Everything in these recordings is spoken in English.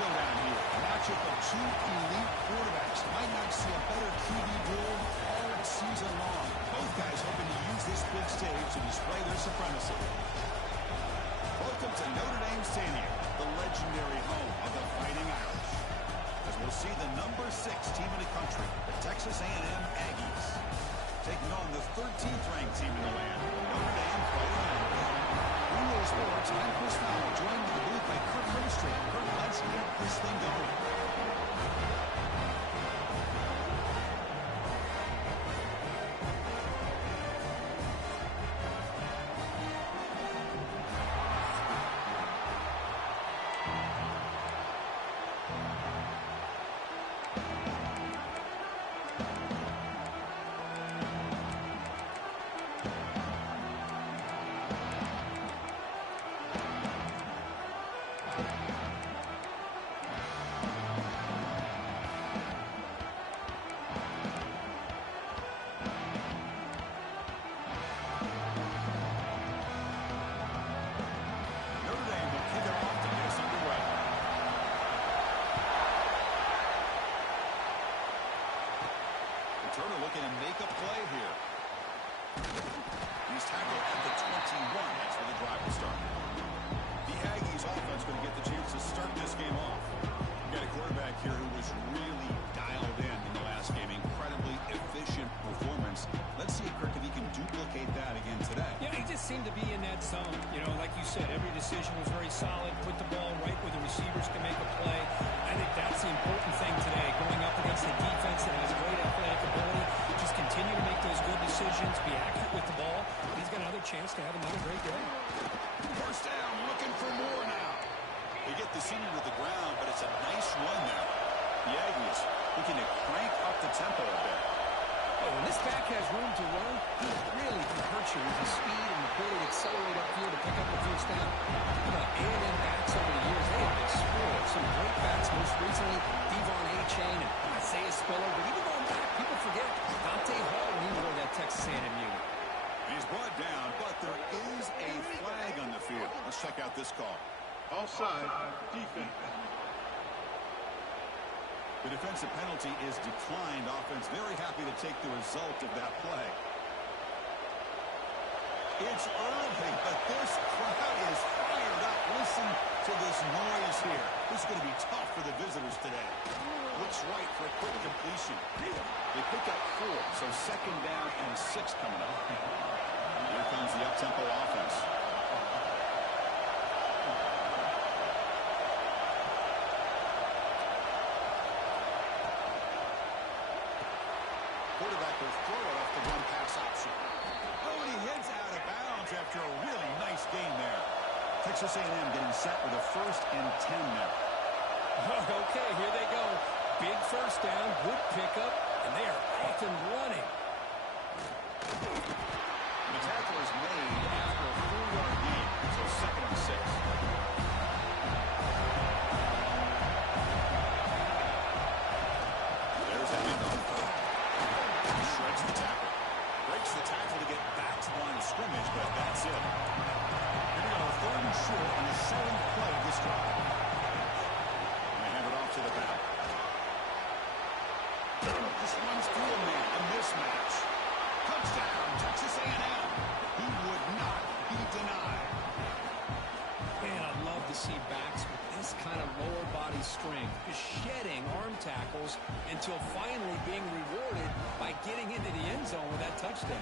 showdown here. A matchup of two elite quarterbacks. Might not see a better QB duel all season long. Both guys hoping to use this big stage to display their supremacy. Welcome to Notre Dame Stadium, the legendary home of the Fighting Irish. As we'll see the number 6 team in the country, the Texas A&M Aggies, taking on the 13th ranked team in the land, Notre Dame Fighting Irish. Blue Sports and Chris Fowler joined in the booth by Kirk Herbstreit. Kirk, let's get this thing going. Looking to make a play here. He's tackled at the 21. That's where the drive will start. The Aggies offense going to get the chance to start this game off. We've got a quarterback here who was really dialed in the last game. Incredibly efficient performance. Let's see, Kirk, if he can duplicate that again today. Yeah, he just seemed to be in that zone. You know, like you said, every decision was very solid. Put the ball right where the receivers can make a play. I think that's the important thing today, going up against a defense that has great athletic ability. Just continue to make those good decisions, be accurate with the ball. He's got another chance to have another great day. First down, looking for more now. They get the senior to the ground, but it's a nice run there. The Aggies looking to crank up the tempo a bit. Oh, when this back has room to run, he really can hurt you with his speed and the ability to accelerate upfield to pick up the first down. You know, A&M backs over the years, they have been spoiled. Some great backs, most recently, Devon A-Chain and Isaiah Spiller. But even going back, people forget Dante Hall when he wore that Texas A&M unit. He's brought down, but there is a flag on the field. Let's check out this call. Offside, defense. The defensive penalty is declined. Offense very happy to take the result of that play. It's early, but this crowd is fired up. Listen to this noise here. This is going to be tough for the visitors today. Looks right for a quick completion. They pick up 4, so second down and 6 coming up. Here comes the up-tempo offense. Quarterback will throw it off the run pass option. Oh, and he heads out of bounds after a really nice game there. Texas A&M getting set with a 1st and 10 now. Okay, here they go. Big first down, good pickup, and they are off and running. The tackle is made after a 4-yard gain, so 2nd and 6. There's a handoff. Shreds the tackle. Breaks the tackle to get back to the line of scrimmage, but that's it. Here we go, 3rd and short on the 7th play of this drive. And they hand it off to the back. Just runs through a man, a mismatch. Touchdown, Texas A&M. He would not be denied. Man, I'd love to see backs with this kind of lower body strength, just shedding arm tackles until finally being rewarded by getting into the end zone with that touchdown.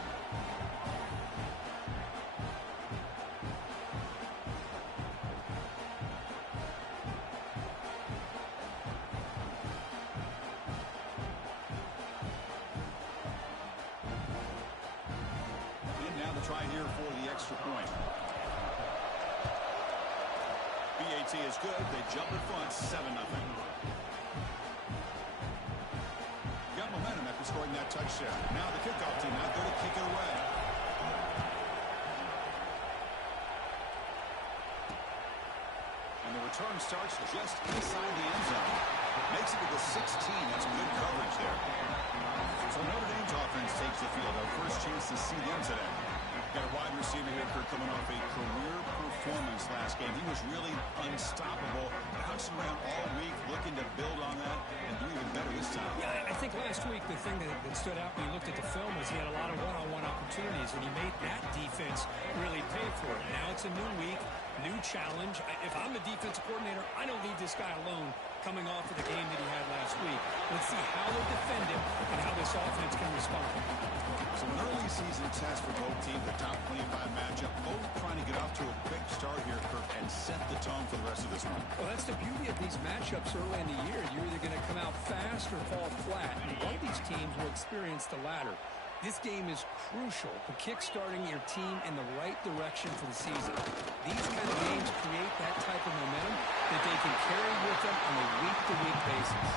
Try here for the extra point. BAT is good. They jump in front, 7-0. Got momentum after scoring that touchdown. Now the kickoff team out there to kick it away. And the return starts just inside the end zone. Makes it to the 16. That's good coverage there. So Notre Dame's offense takes the field. Our first chance to see them today. Got a wide receiver here, Kirk, coming off a career performance last game. He was really unstoppable, bouncing around all week, looking to build on that and do even better this time. Yeah, I think last week the thing that stood out when you looked at the film was he had a lot of one-on-one opportunities, and he made that defense really pay for it. Now it's a new week, new challenge. If I'm the defensive coordinator, I don't leave this guy alone coming off of the game that he had last week. Let's see how they defend him and how this offense can respond. So an early season test for both teams, the top 25 matchup, both trying to get off to a quick start here, Kirk, and set the tone for the rest of this one. Well, that's the beauty of these matchups early in the year. You're either going to come out fast or fall flat, and one of these teams will experience the latter. This game is crucial for kick-starting your team in the right direction for the season. These kind of games create that type of momentum that they can carry with them on a week-to-week basis.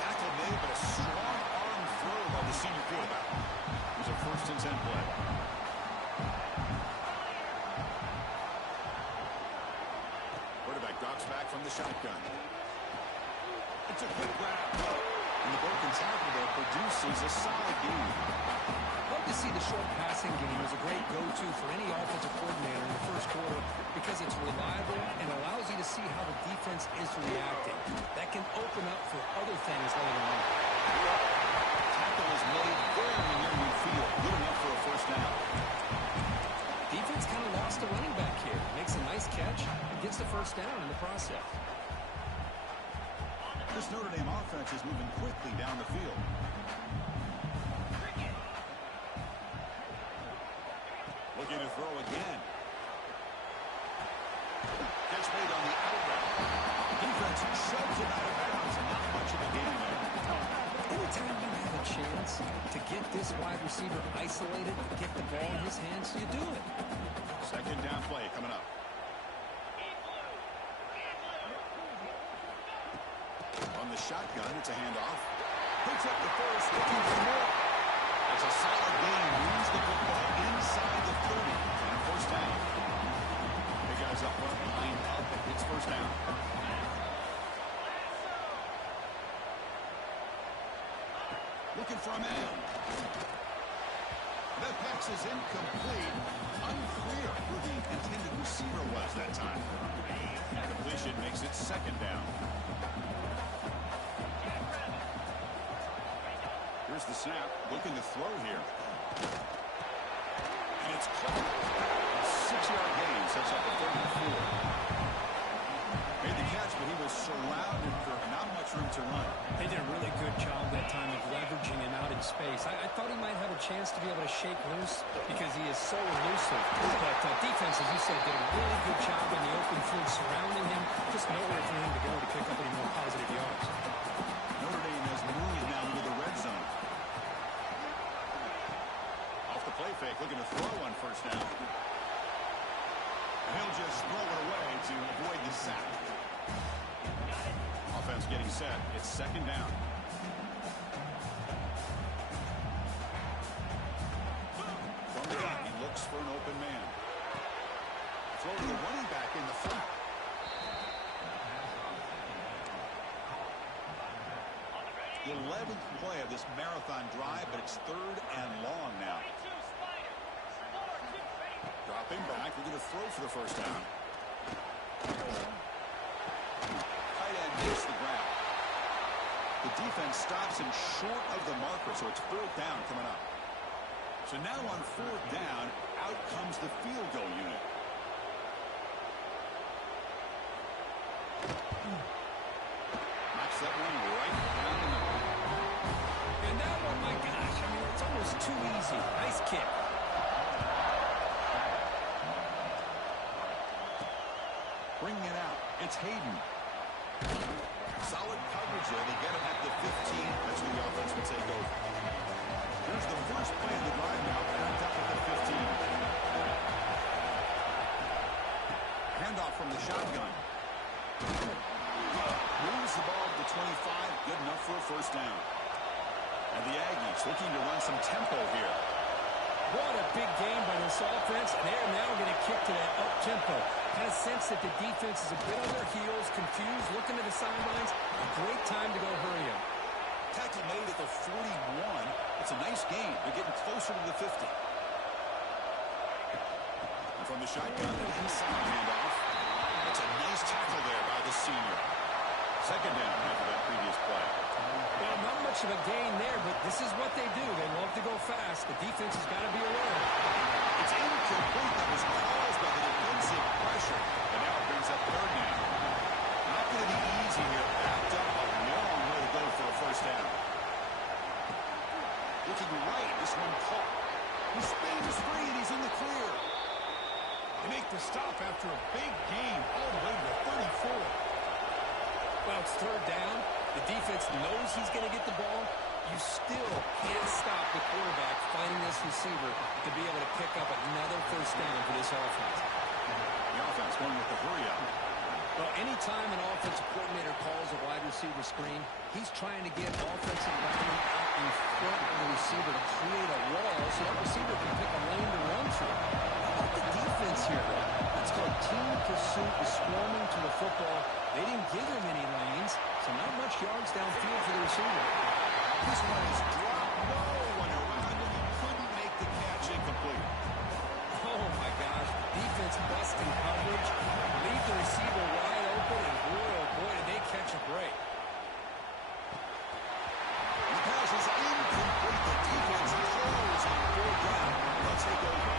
Tackle made, but a strong arm throw by the senior quarterback. It was a 1st and 10 play. Quarterback drops back from the shotgun. It's a quick grab. And the broken tackle there produces a solid game. Love to see the short passing game as a great go-to for any offensive coordinator in the first quarter because it's reliable and allows you to see how the defense is reacting. That can open up for other things later on. Tackle is made very near midfield. Good enough for a 1st down. Defense kind of lost a running back here. Makes a nice catch and gets the 1st down in the process. This Notre Dame offense is moving quickly down the field. Looking to throw again. Catch made on the out route. Defense shoves it out of bounds, and not much of a gain there. Anytime you have a chance to get this wide receiver isolated, get the ball in his hands, you do it. 2nd down play coming up. On the shotgun, it's a handoff. Picks up the 1st, looking for more. That's a solid game. Moves the football inside the 30. And 1st down. Big guys up front, line up. It's 1st down. Looking for a man. That pass is incomplete. Unclear who the intended receiver was that time. Completion makes it 2nd down. Here's the snap, looking to throw here. And it's caught. A 6-yard gain sets up a 3rd and 4. Made the catch, but he was surrounded for not much room to run. They did a really good job that time of leveraging him out in space. I thought he might have a chance to be able to shake loose because he is so elusive. But defense, as you said, did a really good job in the open field surrounding him. Just nowhere for him to go to pick up any more positive yards. Notre Dame has moved now into the red zone. Off the play fake, looking to throw on 1st down. And he'll just throw it away to avoid the sack. Offense getting set. It's 2nd down. From the gun, he looks for an open man. Throw to the running back in the front. The 11th play of this marathon drive, but it's 3rd and long now. Dropping back, we're going to throw for the 1st down. Tight end makes the grab. The defense stops him short of the marker, so it's 4th down coming up. So now on 4th down, out comes the field goal unit. Knocks that one right down the middle. And that one, my gosh, I mean, it's almost too easy. Nice kick. Bringing it out. It's Hayden. Solid coverage there. They get him at the 15. That's where the offense will take over. Here's the first play of the drive now. Backed up at the 15. Handoff from the shotgun. Moves the ball to the 25. Good enough for a 1st down. And the Aggies looking to run some tempo here. What a big game by this offense. They're now going to kick to that up-tempo. Kind of sense that the defense is a bit on their heels, confused, looking to the sidelines. A great time to go hurry him. Tackle made at the 41. It's a nice game. They're getting closer to the 50. from the shotgun. An inside handoff. That's a nice tackle there by the senior. Second down after that previous play. Well, not much of a gain there, but this is what they do. They love to go fast. The defense has got to be aware. It's incomplete. That was caused by the defensive pressure. And now it brings up third down. Not going to be easy here. Backed up a long way to go for a first down. Looking right. This one caught. He spins free, and he's in the clear. They make the stop after a big gain all the way to the 34. Well, it's third down. The defense knows he's going to get the ball. You still can't stop the quarterback finding this receiver to be able to pick up another first down for this offense. The offense going with the hurry up. Well, anytime an offensive coordinator calls a wide receiver screen, he's trying to get offensive linemen out in front of the receiver to create a wall so that receiver can pick a lane to run through. How about the defense here, though? It's called team pursuit, the swarming to the football. They didn't give him any lanes, so not much yards downfield for the receiver. This one is dropped. No one around him. He couldn't make the catch. Incomplete. Oh, my gosh. Defense busting coverage. Leave the receiver wide open, and boy, oh boy, did they catch a break. The pass is incomplete. The defense close on fourth down. They'll take over.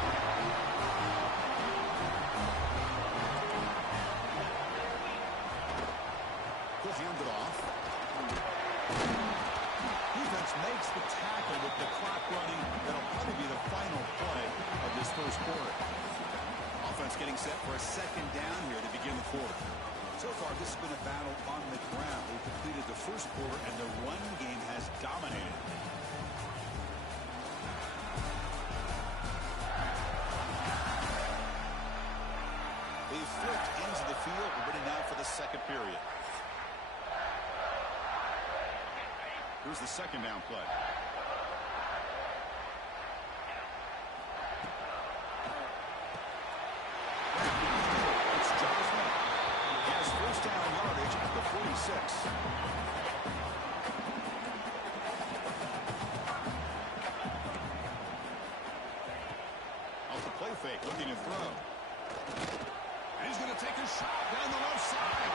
He'll hand it off. Defense makes the tackle with the clock running. That'll probably be the final play of this first quarter. Offense getting set for a second down here to begin the quarter. So far, this has been a battle on the ground. We've completed the first quarter, and the run game has dominated. They flipped into the field. We're ready now for the second period. Here's the second down play. It's Johnson. He has first down yardage at the 46. Off the play fake, looking to throw. And he's going to take a shot down the left side.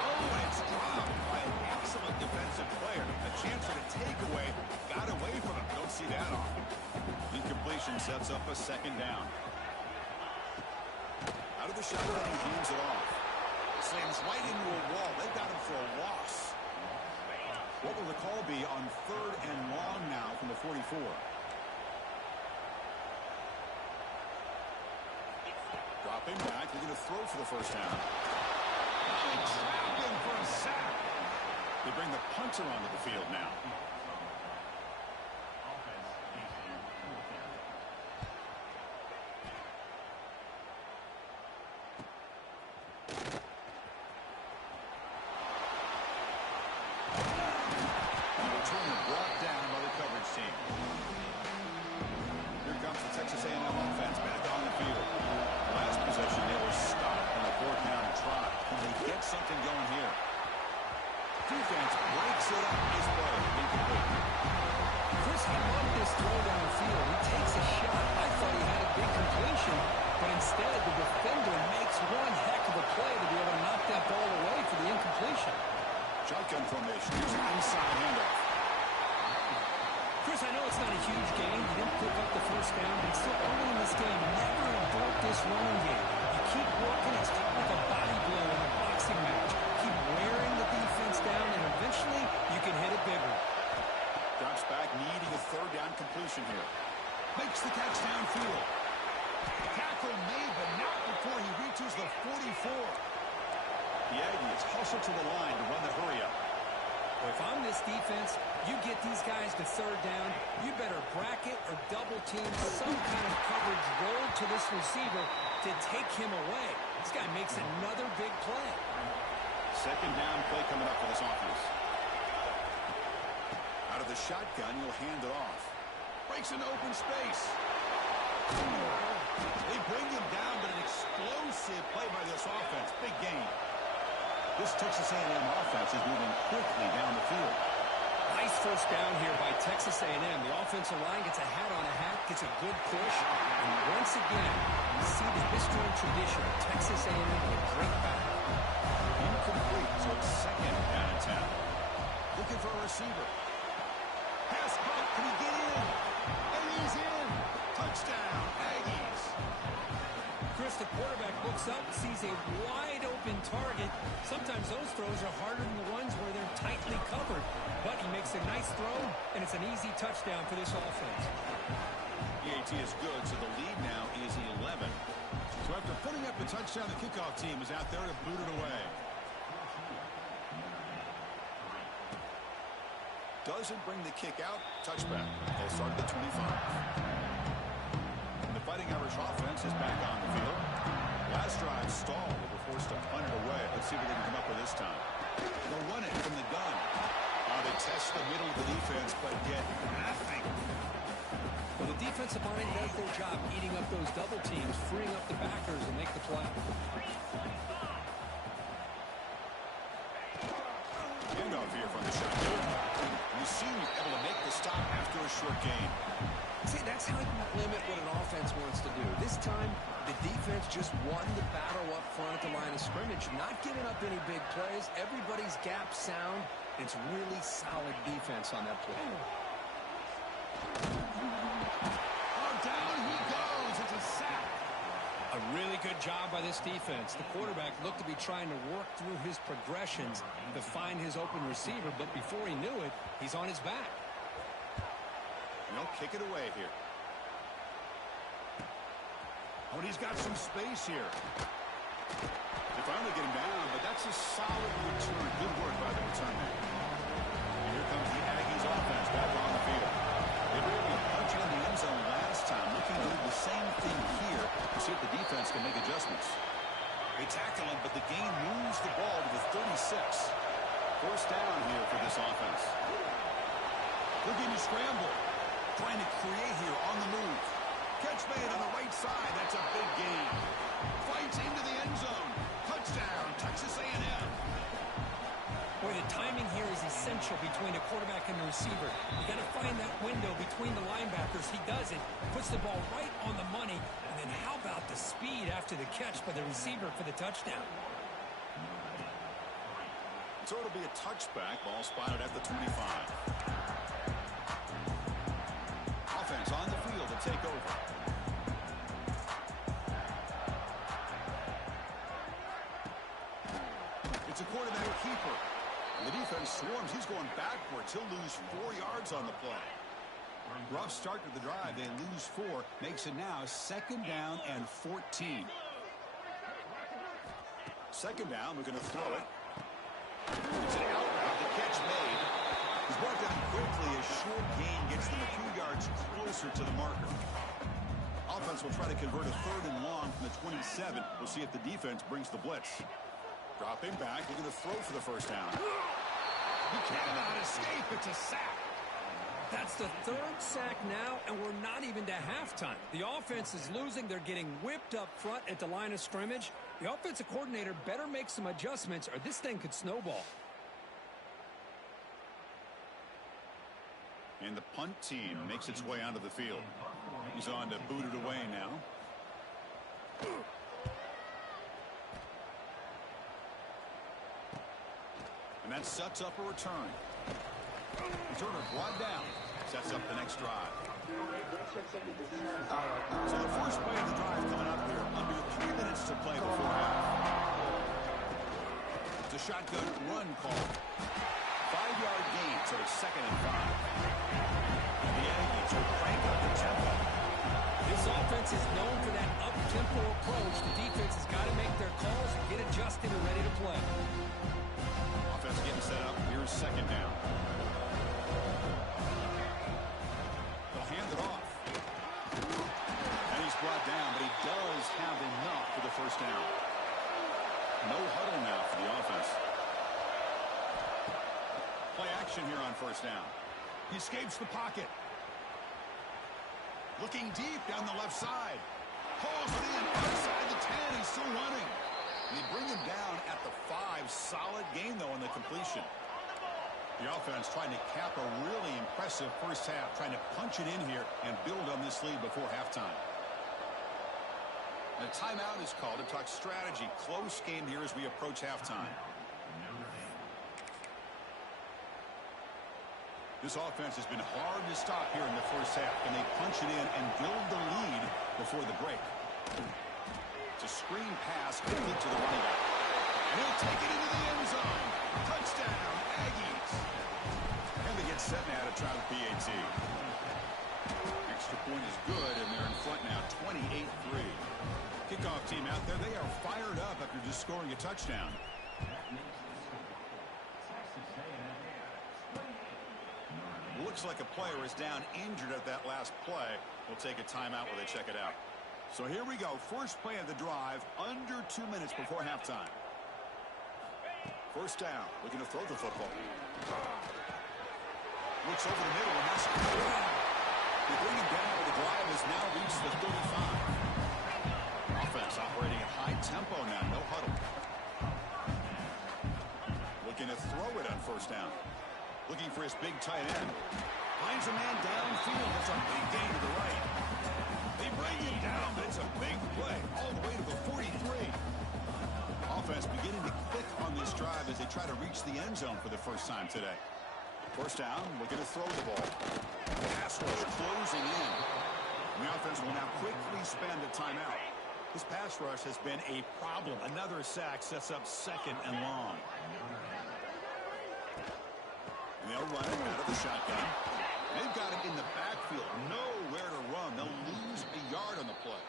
Oh, and it's dropped by an excellent defensive player. A chance for the takeaway. Got away from him. Don't see that often. Incompletion sets up a second down. Out of the shotgun, he hands it off. Slams right into a wall. They've got him for a loss. What will the call be on third and long now from the 44? Dropping back, they're going to throw for the first down. They trap him for a sack. They bring the punter onto the field now. The return brought down by the coverage team. Here comes the Texas A&M offense back on the field. Last possession, they were stopped in the fourth down trot. Can they get something going here? Defense breaks it up. His play incomplete. Chris, I love this throw down the field. He takes a shot. I thought he had a big completion, but instead the defender makes one heck of a play to be able to knock that ball away for the incompletion. Shotgun formation. Here's an inside handoff. Chris, I know it's not a huge game. You didn't pick up the first down, but still early in this game, never abort this running game. You keep working. It's kind of like a body blow in a boxing match. Keep wearing the defense down, and eventually you can hit it bigger. Drops back, needing a third down completion here. Makes the catch downfield. Tackle made, but not before he reaches the 44. The Aggies hustle to the line to run the hurry up. Well, if I'm this defense, you get these guys to third down, you better bracket or double team some kind of coverage roll to this receiver to take him away. This guy makes another big play. Second down play coming up for this offense. Out of the shotgun, he'll hand it off. Breaks into open space. They bring him down, but an explosive play by this offense. Big gain. This Texas A&M offense is moving quickly down the field. Nice first down here by Texas A&M. The offensive line gets a hat on a hat, gets a good push. And once again, we see the history and tradition of Texas A&M with a great back. Incomplete, so it's second down and 10. Looking for a receiver. Pass caught. Can he get in? And he's in. Touchdown, Aggies. Chris, the quarterback looks up, sees a wide-open target. Sometimes those throws are harder than the ones where they're tightly covered. But he makes a nice throw, and it's an easy touchdown for this offense. The AT is good, so the lead now is 11. So after putting up the touchdown, the kickoff team is out there to boot it away. Doesn't bring the kick out. Touchback. They'll start at the 25. The Fighting Irish offense is back on the field. Last drive stalled. They were forced to punt it away. Let's see what they can come up with this time. They'll run it from the gun. They test the middle of the defense, but get nothing. Well, the defensive line does their job eating up those double teams, freeing up the backers and make the play. Handoff here from the shotgun. You seem able to make the stop after a short gain. See, that's how you limit what an offense wants to do. This time, the defense just won the battle up front at the line of scrimmage, not giving up any big plays. Everybody's gap sound. It's really solid defense on that play. Oh, down he goes. It's a sack. A really good job by this defense. The quarterback looked to be trying to work through his progressions to find his open receiver, but before he knew it, he's on his back. They'll kick it away here. Oh, and he's got some space here. They finally get him down, but that's a solid return. Good work by the return man. And here comes the Aggies offense back on the field. They were able to punch it in the end zone last time. Looking to do the same thing here to see if the defense can make adjustments. They tackle him, but the game moves the ball to the 36. First down here for this offense. Looking to scramble. Trying to create here on the move. Catch made on the right side. That's a big gain. Fights into the end zone. Touchdown, Texas A&M. Boy, the timing here is essential between a quarterback and the receiver. You got to find that window between the linebackers. He does it. Puts the ball right on the money. And then how about the speed after the catch by the receiver for the touchdown? So it'll be a touchback. Ball spotted at the 25. Offense on the field to take over. It's a quarterback keeper. And the defense swarms. He's going backwards. He'll lose 4 yards on the play. Rough start to the drive. They lose 4. Makes it now second down and 14. Second down. We're going to throw it. It's an out route. The catch made. He's brought down quickly. A short gain gets them a few yards closer to the marker. Offense will try to convert a third and long from the 27. We'll see if the defense brings the blitz. Dropping back. We're going to throw for the first down. He cannot escape. It's a sack. That's the third sack now, and we're not even to halftime. The offense is losing. They're getting whipped up front at the line of scrimmage. The offensive coordinator better make some adjustments, or this thing could snowball. And the punt team makes its way onto the field. He's on to boot it away now. And that sets up a return. Returner brought down. Sets up the next drive. So the first play of the drive coming up here. Under 3 minutes to play before half. It's a shotgun run call. 5-yard gain, so it's second and 5. The Aggies will crank up the tempo. This offense is known for that up-tempo approach. The defense has got to make their calls and get adjusted and ready to play. Offense getting set up. Here's second down. They'll hand it off. And he's brought down, but he does have enough for the first down. No huddle now for the offense. Play action here on first down. He escapes the pocket. Looking deep down the left side. Pulls it in outside the 10. He's still running. And they bring him down at the 5. Solid gain, though, on the completion. The offense trying to cap a really impressive first half, trying to punch it in here and build on this lead before halftime. A timeout is called to talk strategy. Close game here as we approach halftime. This offense has been hard to stop here in the first half. Can they punch it in and build the lead before the break? It's a screen pass complete to the running back. And he'll take it into the end zone. Touchdown, Aggies. And they get set now to try the PAT. Extra point is good, and they're in front now, 28-3. Kickoff team out there, they are fired up after just scoring a touchdown. Looks like a player is down injured at that last play. We'll take a timeout while they check it out. So here we go. First play of the drive, under 2 minutes before halftime. First down, looking to throw the football. Looks over the middle, and that's good. The bringing down of the drive has now reached the 35. Offense operating at high tempo now, no huddle. Looking to throw it on first down. Looking for his big tight end. Finds a man downfield. It's a big gain to the right. They bring him down, but it's a big play. All the way to the 43. Offense beginning to click on this drive as they try to reach the end zone for the first time today. First down, looking to throw the ball. Pass rush closing in. And the offense will now quickly spend a timeout. This pass rush has been a problem. Another sack sets up second and long. And they'll run it out of the shotgun. They've got it in the backfield. Nowhere to run. They'll lose a yard on the play.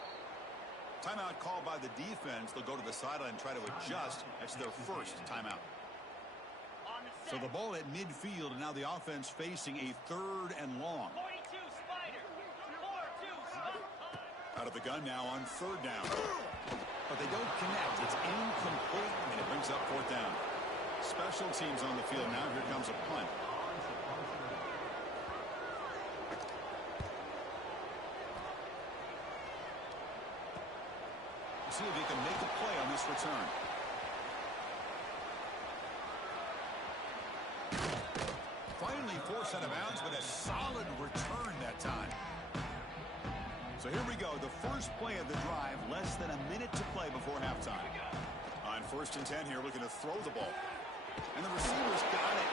Timeout called by the defense. They'll go to the sideline and try to adjust. That's their first timeout. So the ball at midfield, and now the offense facing a third and long. 42 Spider. 4-2 Out of the gun now on third down. But they don't connect. It's incomplete, and it brings up fourth down. Special teams on the field now. Here comes a punt. See if he can make a play on this return. Finally forced out of bounds, but a solid return that time. So here we go. The first play of the drive, less than a minute to play before halftime. On first and 10 here, looking to throw the ball. And the receiver's got it.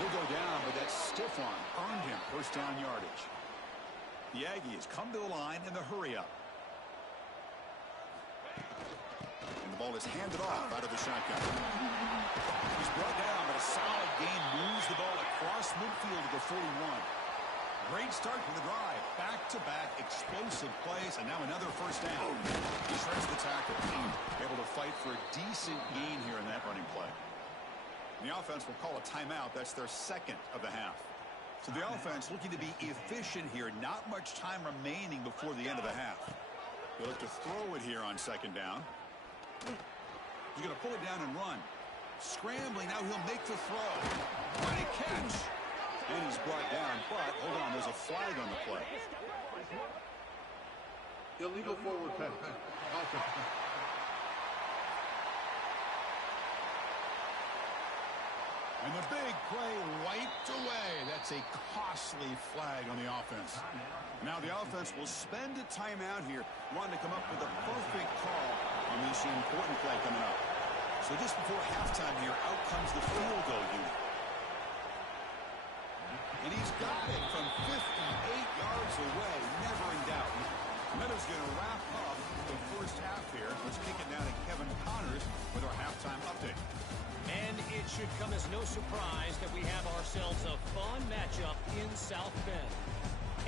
He'll go down, but that stiff arm earned him first down yardage. The Aggies come to the line in the hurry-up. And the ball is handed off out of the shotgun. He's brought down, but a solid gain moves the ball across midfield to the 41. Great start for the drive. Back-to-back explosive plays, and now another first down. He shreds the tackle. Able to fight for a decent gain here in that running play. And the offense will call a timeout. That's their second of the half. So the offense looking to be efficient here. Not much time remaining before the end of the half. They'll look to throw it here on second down. He's going to pull it down and run. Scrambling, now he'll make the throw. What a catch! And he's brought down, but hold on, there's a flag on the play. Illegal forward pass. And the big play wiped away. That's a costly flag on the offense. Now the offense will spend a timeout here, wanting to come up with a perfect call on this important play coming up. So just before halftime here, out comes the field goal unit. And he's got it from 58 yards away, never in doubt. Meadows going to wrap up the first half here. Let's kick it down to Kevin Connors with our halftime update. And it should come as no surprise that we have ourselves a fun matchup in South Bend.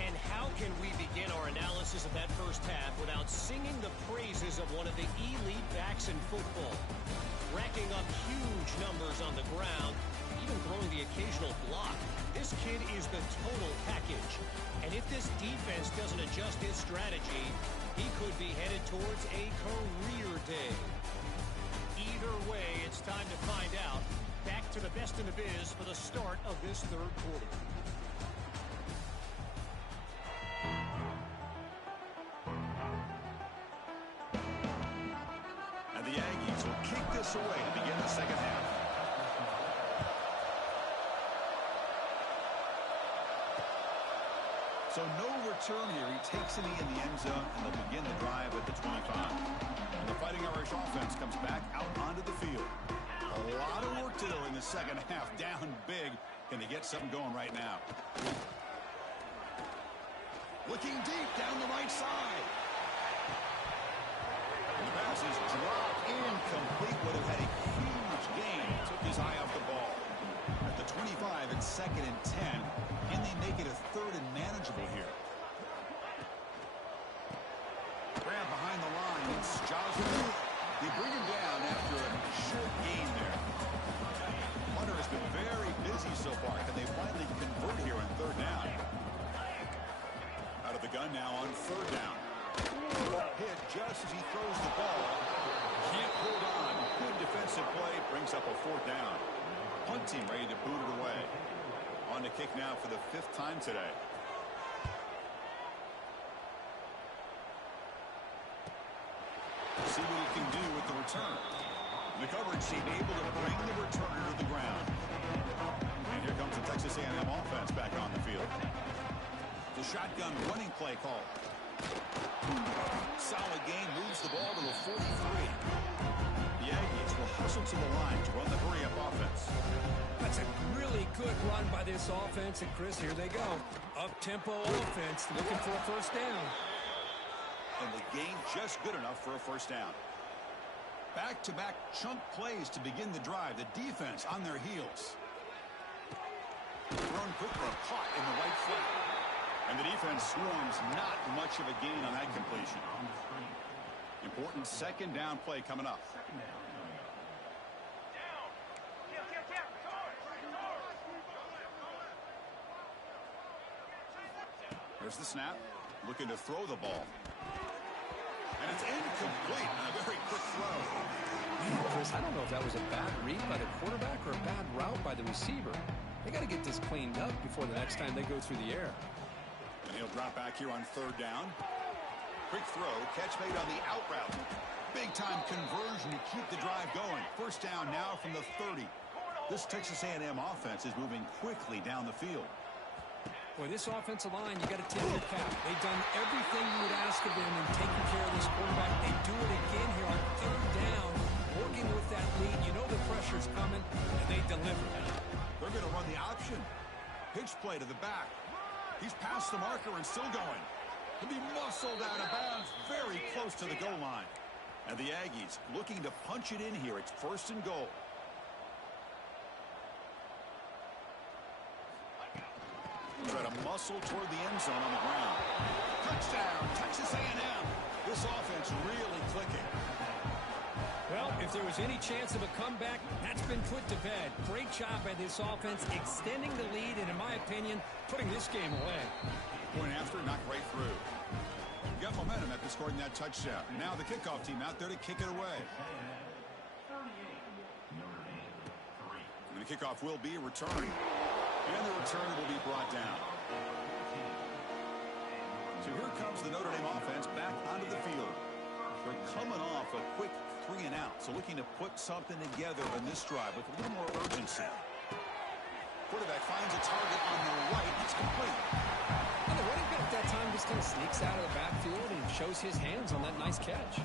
And how can we begin our analysis of that first half without singing the praises of one of the elite backs in football? Racking up huge numbers on the ground, even throwing the occasional block. This kid is the total package. And if this defense doesn't adjust his strategy, he could be headed towards a career day. Either way, it's time to find out. Back to the best in the biz for the start of this third quarter. And the Aggies will kick this away to begin the second half. So no return here. He takes it in the end zone, and they'll begin the drive at the 25. And the Fighting Irish offense comes back out onto the field. A lot of work to do in the second half. Down big. Can they get something going right now? Looking deep down the right side. And the pass is dropped incomplete. Would have had a huge gain. Took his eye off the ball. At the 25 and 2nd and 10. Can they make it a 3rd and manageable here? Grab behind the line. It's Joshua. They bring him down after a short gain there. Hunter has been very busy so far. Can they finally convert here on 3rd down? Out of the gun now on 3rd down. Hit just as he throws the ball. Can't hold on. Good defensive play. Brings up a 4th down. Punt team ready to boot it away. On to kick now for the 5th time today. See what he can do with the return. The coverage team able to bring the returner to the ground. And here comes the Texas A&M offense back on the field. The shotgun running play call. Solid gain, moves the ball to the 43. The Aggies will hustle to the line to run the hurry-up offense. That's a really good run by this offense. And, Chris, here they go. Up-tempo offense looking for a 1st down. And the gain just good enough for a 1st down. Back-to-back chunk plays to begin the drive. The defense on their heels. Thrown quickly, caught in the right flat. And the defense swarms not much of a gain on that completion. Important 2nd down play coming up. There's the snap. Looking to throw the ball. And it's incomplete. A very quick throw. Chris, I don't know if that was a bad read by the quarterback or a bad route by the receiver. They got to get this cleaned up before the next time they go through the air. And he'll drop back here on 3rd down. Quick throw. Catch made on the out route. Big-time conversion to keep the drive going. 1st down now from the 30. This Texas A&M offense is moving quickly down the field. Boy, this offensive line, you got to tip your cap. They've done everything you would ask of them in taking care of this quarterback. They do it again here on 3rd down, working with that lead. You know the pressure's coming, and they deliver. They're going to run the option. Pitch play to the back. He's past the marker and still going. He'll be muscled out of bounds, very close to the goal line. And the Aggies looking to punch it in here. It's 1st and goal. Try to muscle toward the end zone on the ground. Touchdown, Texas A&M. This offense really clicking. Well, if there was any chance of a comeback, that's been put to bed. Great job by this offense, extending the lead, and in my opinion, putting this game away. Point after, knocked right through. Got momentum after scoring that touchdown. Now the kickoff team out there to kick it away. And the kickoff will be returned. And the return will be brought down. So here comes the Notre Dame offense back onto the field. They're coming off a quick 3 and out. So looking to put something together in this drive with a little more urgency. Quarterback finds a target on the right. It's complete. And the running back that time just kind of sneaks out of the backfield and shows his hands on that nice catch.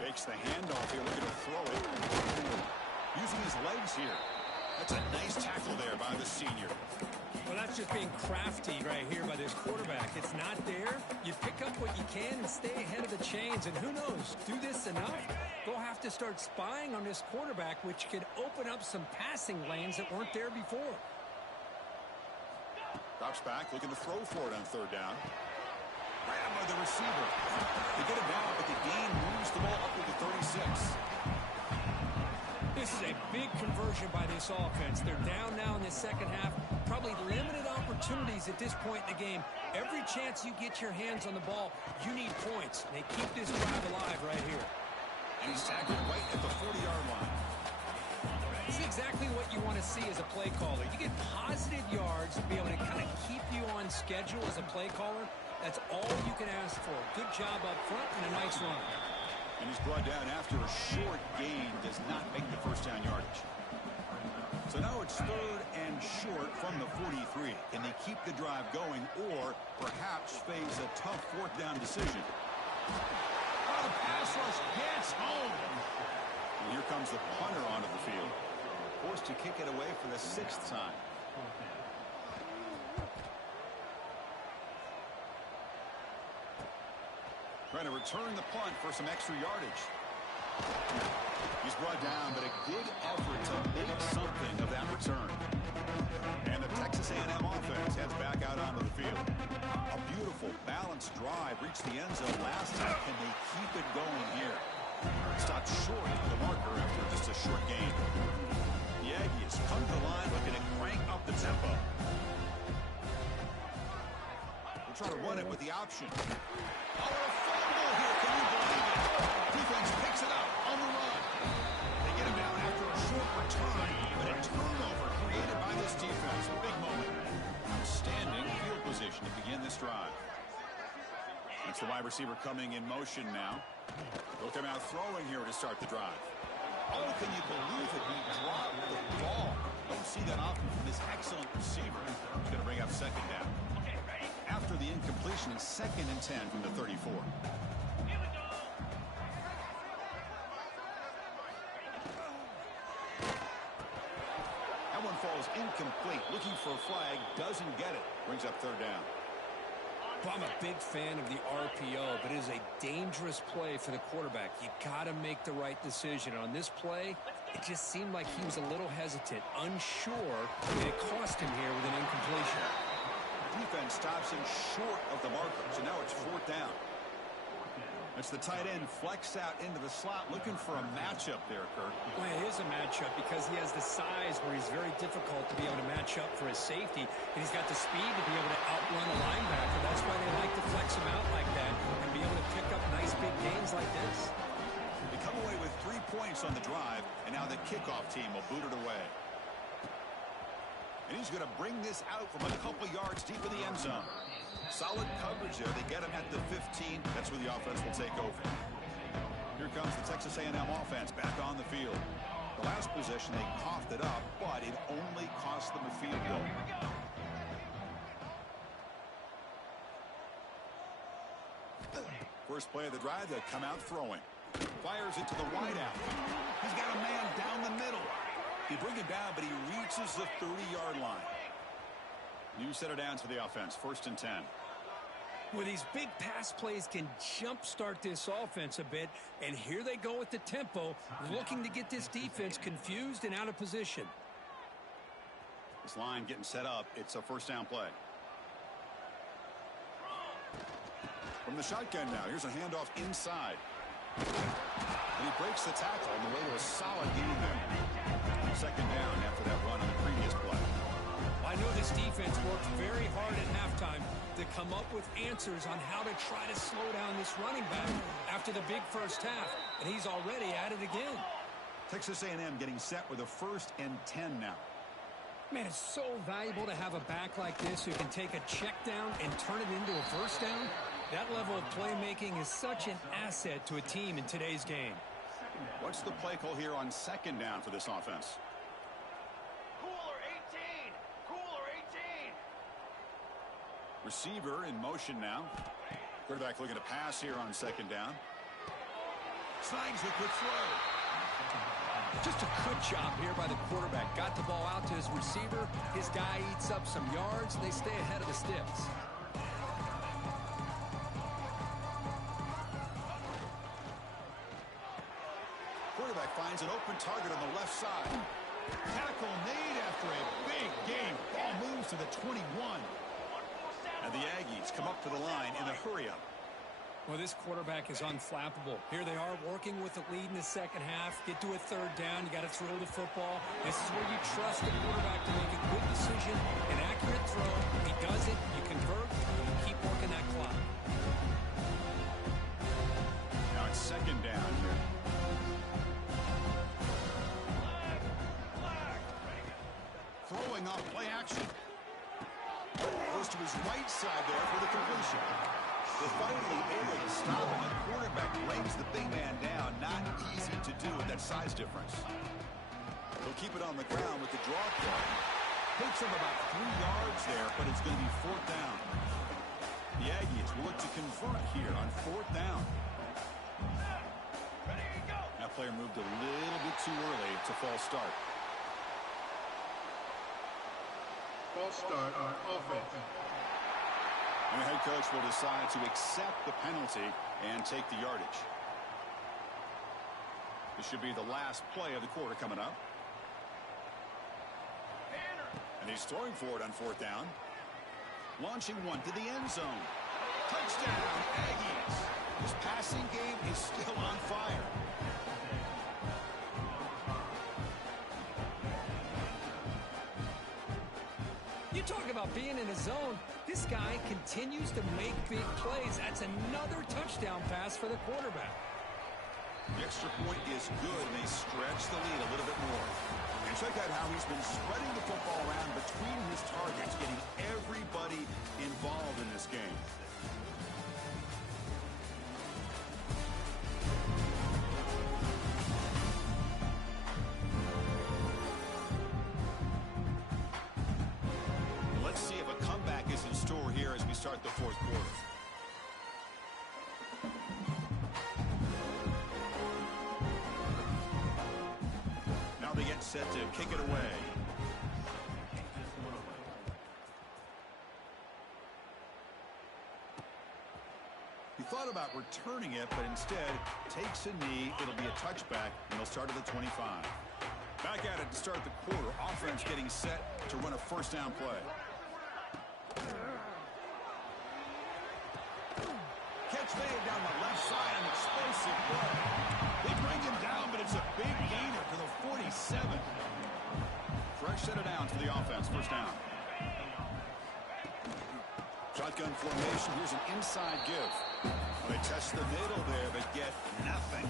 Fakes the handoff here, looking to throw it. Using his legs here. That's a nice tackle there by the senior. Well, that's just being crafty right here by this quarterback. It's not there. You pick up what you can and stay ahead of the chains. And who knows, do this enough, they'll have to start spying on this quarterback, which could open up some passing lanes that weren't there before. Drops back, looking to throw for it on 3rd down. Grab by the receiver. They get it down, but the gain moves the ball up to the 36. This is a big conversion by this offense. They're down now in the second half. Probably limited opportunities at this point in the game. Every chance you get your hands on the ball, you need points. They keep this drive alive right here. And he's tackled right at the 40-yard line. This is exactly what you want to see as a play caller. You get positive yards to be able to kind of keep you on schedule as a play caller. That's all you can ask for. Good job up front and a nice run. And he's brought down after a short gain. Does not make the 1st down yardage. So now it's 3rd and short from the 43. Can they keep the drive going or perhaps face a tough 4th down decision? Oh, the pass rush gets home. And here comes the punter onto the field. Forced to kick it away for the 6th time. Trying to return the punt for some extra yardage. He's brought down, but a good effort to make something of that return. And the Texas A&M offense heads back out onto the field. A beautiful, balanced drive reached the end zone last time. Can they keep it going here? Stopped short of the marker after just a short gain. The Aggies come to the line looking to crank up the tempo. We'll try to run it with the option. Oh, a fumble here. Can you believe it? Defense picks it up on the run. They get him down after a short return, but a turnover created by this defense. A big moment. Outstanding field position to begin this drive. That's the wide receiver coming in motion now. He'll come out throwing here to start the drive. Oh, can you believe it? He dropped the ball. Don't see that often from this excellent receiver. He's going to bring up 2nd down. After the incompletion, it's 2nd and 10 from the 34. That one falls incomplete. Looking for a flag, doesn't get it. Brings up 3rd down. Well, I'm a big fan of the RPO, but it is a dangerous play for the quarterback. You got to make the right decision. On this play, it just seemed like he was a little hesitant, unsure, and it cost him here with an incompletion. Defense stops him short of the marker, so now it's 4th down. It's the tight end flexed out into the slot, looking for a matchup there, Kirk. Well, it is a matchup because he has the size where he's very difficult to be able to match up for his safety, and he's got the speed to be able to outrun a linebacker. That's why they like to flex him out like that and be able to pick up nice big gains like this. They come away with 3 points on the drive, and now the kickoff team will boot it away. And he's going to bring this out from a couple yards deep in the end zone. Solid coverage there. They get him at the 15. That's where the offense will take over. Here comes the Texas A&M offense back on the field. The last possession, they coughed it up, but it only cost them a field goal. First play of the drive, they come out throwing. Fires it to the wideout. He's got a man down the middle. They bring him down, but he reaches the 30-yard line. New setter downs for the offense. 1st and 10. Well, these big pass plays can jumpstart this offense a bit, and here they go with the tempo, looking to get this defense confused and out of position. This line getting set up. It's a 1st down play. From the shotgun now, here's a handoff inside. And he breaks the tackle on the way to a solid gain there. 2nd down after that run on the previous play. I know this defense worked very hard at halftime to come up with answers on how to try to slow down this running back after the big first half, and he's already at it again. Texas A&M getting set with a 1st and 10 now. Man, it's so valuable to have a back like this who can take a check down and turn it into a 1st down. That level of playmaking is such an asset to a team in today's game. What's the play call here on 2nd down for this offense? Cooler 18. Cooler 18. Receiver in motion now. Quarterback looking to pass here on 2nd down. Snags a quick throw. Just a good job here by the quarterback. Got the ball out to his receiver. His guy eats up some yards. They stay ahead of the sticks. Quarterback finds an open target on the left side. Tackle made after a big game. Ball moves to the 21. And the Aggies come up to the line in a hurry-up. Well, this quarterback is unflappable. Here they are working with the lead in the 2nd half. Get to a 3rd down. You got to throw the football. This is where you trust the quarterback to make a good decision, an accurate throw. He does it. You convert. You keep working that clock. Now it's 2nd down here. Throwing off play action. Goes to his right side there for the completion. They're finally able to stop him. The quarterback brings the big man down. Not easy to do with that size difference. He'll keep it on the ground with the draw play. Picks up about 3 yards there, but it's going to be 4th down. The Aggies will look to convert here on 4th down. That player moved a little bit too early. It's a false start. False start on offense. And the head coach will decide to accept the penalty and take the yardage. This should be the last play of the quarter coming up. And he's throwing for it on 4th down. Launching one to the end zone. Touchdown, Aggies. This passing game is still on fire. You talk about being in a zone. This guy continues to make big plays. That's another touchdown pass for the quarterback. The extra point is good, and they stretch the lead a little bit more. And check out how he's been spreading the football around between his targets, getting everybody involved in this game. Let's see if a comeback is in store here as we start the 4th quarter. Set to kick it away. He thought about returning it, but instead takes a knee. It'll be a touchback, and they'll start at the 25. Back at it to start the quarter. Offense getting set to run a 1st down play. Catch made down the left side, an explosive play. They bring him down, but it's a big gainer to the 47. Fresh set of downs for the offense. 1st down. Shotgun formation. Here's an inside give. They test the middle there, but get nothing.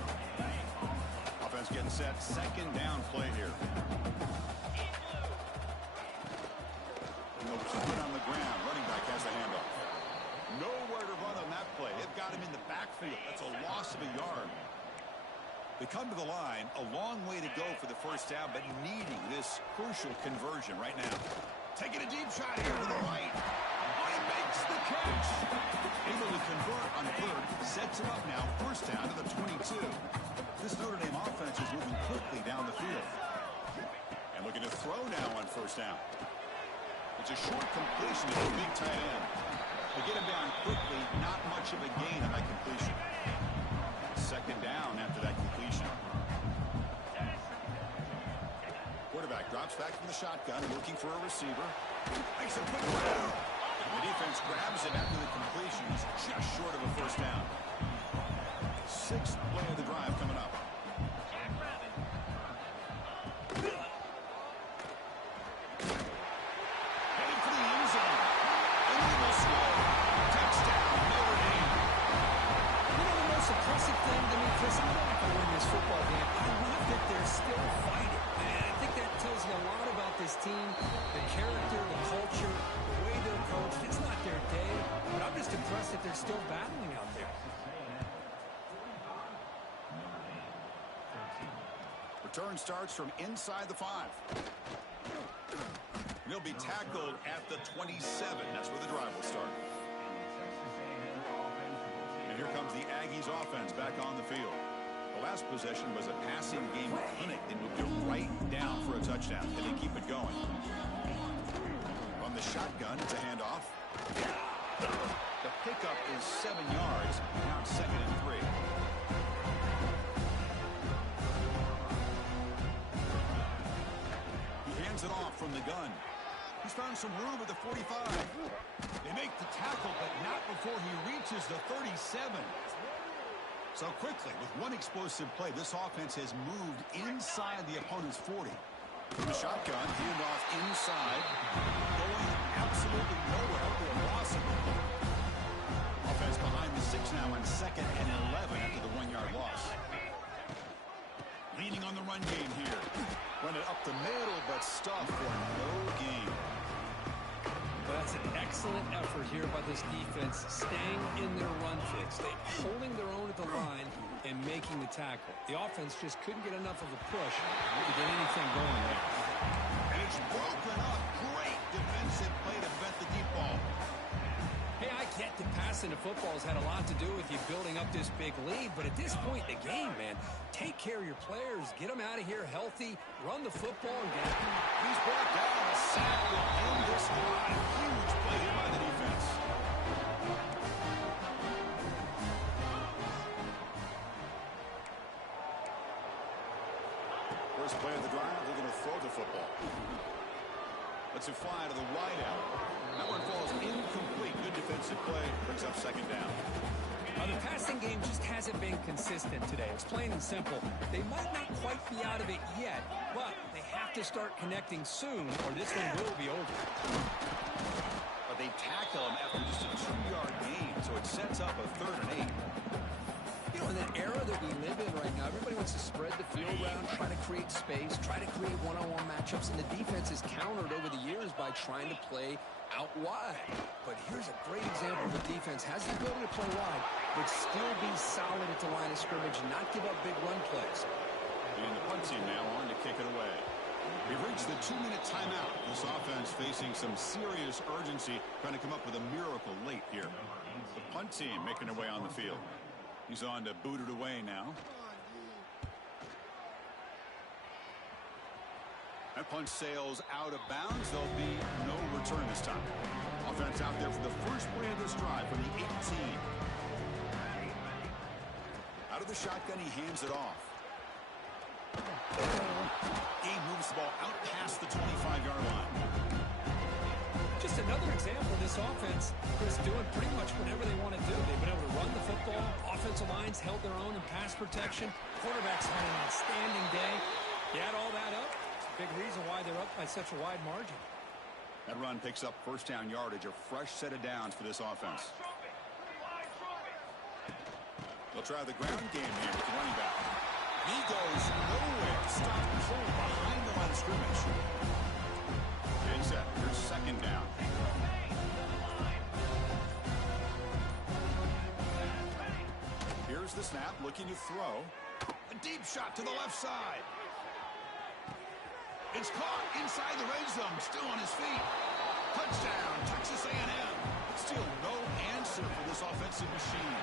Offense getting set. 2nd down play here. And they'll keep it on the ground. Running back has the handoff. Nowhere to run on that play. They've got him in the backfield. That's a loss of a yard. They come to the line, a long way to go for the 1st down, but needing this crucial conversion right now. Taking a deep shot here to the right. Oh, he makes the catch. Able to convert on 3rd. Sets him up now. 1st down to the 22. This Notre Dame offense is moving quickly down the field. And looking to throw now on 1st down. It's a short completion to the big tight end. They get him down quickly. Not much of a gain on that completion. 2nd down after that completion. Quarterback drops back from the shotgun, looking for a receiver. Makes a quick grab. The defense grabs him after the completion. He's just short of a 1st down. 6th play of the drive coming up. Heading for the end zone. And he will score. Touchdown, Notre Dame. You know the most impressive thing to me, Chris, I'm not going to win this football game. I love that they're still fighting. And I think that tells you a lot about this team, the character, the culture, the way they're coached. It's not their day, but I'm just impressed that they're still battling out there. Return starts from inside the 5. He'll be tackled at the 27. That's where the drive will start. And here comes the Aggies offense back on the field. The last possession was a passing game clinic. They moved it right down for a touchdown. Can they keep it going? From the shotgun, it's a handoff. The pickup is 7 yards. Now it's 2nd and 3. He hands it off from the gun. He's found some room at the 45. They make the tackle, but not before he reaches the 37. So quickly, with one explosive play, this offense has moved inside the opponent's 40. From the shotgun, handoff inside, going absolutely nowhere for a loss of the ball. Offense behind the 6 now on 2nd and 11 after the 1-yard loss. Leaning on the run game here. Run it up the middle, but stuffed for no gain. That's an excellent effort here by this defense, staying in their run fix. They're holding their own at the line and making making the tackle. The offense just couldn't get enough of a push to get anything going there. And it's broken up. Great defensive play to vet the deep ball. Hey, I get that passing the football has had a lot to do with you building up this big lead, but at this point in the game, man, take care of your players, get them out of here healthy, run the football, and get it. He's brought down a sack will end this drive. Huge play here by the defense. First play of the drive, they're going to throw the football. Let's it fly to the wide out. That one falls incomplete. Good defensive play. Brings up second down. The passing game just hasn't been consistent today. It's plain and simple. They might not quite be out of it yet, but they have to start connecting soon or this one will be over. But they tackle him after just a 2-yard gain, so it sets up a 3rd and 8. You know, in the era that we live in right now, everybody wants to spread the field around, try to create space, try to create one-on-one matchups, and the defense is countered over the years by trying to play out wide. But here's a great example of a defense has the ability to play wide, but still be solid at the line of scrimmage and not give up big run plays. And the punt team now on to kick it away. We've reached the 2-minute timeout. This offense facing some serious urgency, trying to come up with a miracle late here. The punt team making their way on the field. He's on to boot it away now. That punch sails out of bounds. There'll be no return this time. Offense out there for the first play of this drive from the 18. Out of the shotgun, he hands it off. He moves the ball out past the 25-yard line. Just another example of this offense is doing pretty much whatever they want to do. They've been able to run the football. Offensive lines held their own in pass protection. Quarterbacks had an outstanding day. You add all that up, it's a big reason why they're up by such a wide margin. That run picks up first down yardage, a fresh set of downs for this offense. They'll try the ground game here with the running back. He goes nowhere. Stop cold behind the line of scrimmage. And set. Here's second down. Here's the snap, looking to throw. A deep shot to the left side. It's caught inside the red zone, still on his feet. Touchdown, Texas A&M. Still no answer for this offensive machine.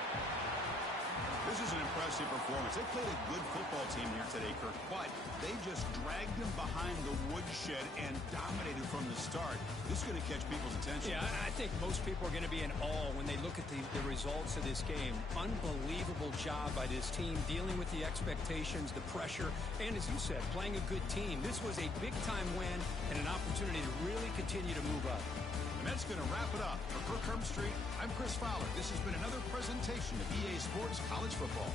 This is an impressive performance. They played a good football team here today, Kirk, but they just dragged them behind the woodshed and dominated from the start. This is going to catch people's attention. Yeah, I think most people are going to be in awe when they look at the results of this game. Unbelievable job by this team dealing with the expectations, the pressure, and as you said, playing a good team. This was a big-time win and an opportunity to really continue to move up. And that's going to wrap it up. For Kirk Street, I'm Chris Fowler. This has been another presentation of EA Sports College Football.